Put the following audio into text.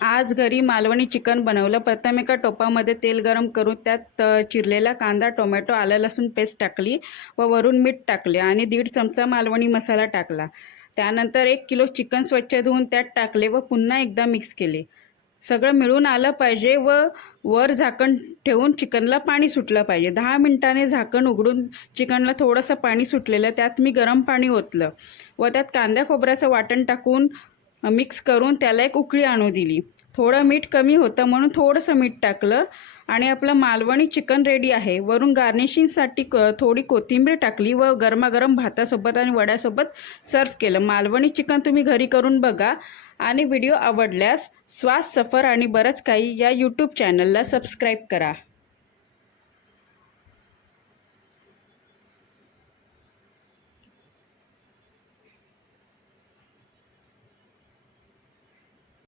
आज घरी मालवणी चिकन बनवलं। प्रथम एका टोपामध्ये तेल गरम करून त्यात चिरलेला कांदा, टोमॅटो, आलं लसूण पेस्ट टाकली व वरून मीठ टाकले आणि 1.5 चमचा मालवणी मसाला टाकला। त्यानंतर 1 किलो चिकन स्वच्छ धुवून त्यात टाकले व पुन्हा एकदा मिक्स केले। सगळं मिळून आलं पाहिजे व वर झाकण ठेवून चिकनला पाणी सुटलं पाहिजे। 10 मिनिटांनी झाकण उघडून चिकनला थोडंसं पाणी सुटलेलं त्यात मी गरम पाणी ओतलं व त्यात कांदा खोबऱ्याचं वाटण टाकून मिक्स करून त्याला एक उकळी आणू दिली। थोडं मीठ कमी होतं म्हणून थोडंसं मीठ टाकलं आणि आपलं मालवणी चिकन रेडी आहे। वरून गार्निशिंगसाठी थोडी कोथिंबीर टाकली व गरमागरम भातासोबत आणि वड्यासोबत सर्व केलं। मालवणी चिकन तुम्ही घरी करून बघा आणि व्हिडिओ आवडल्यास स्वाद सफर आणि बरंच काही या यूट्यूब चॅनलला सबस्क्राईब करा।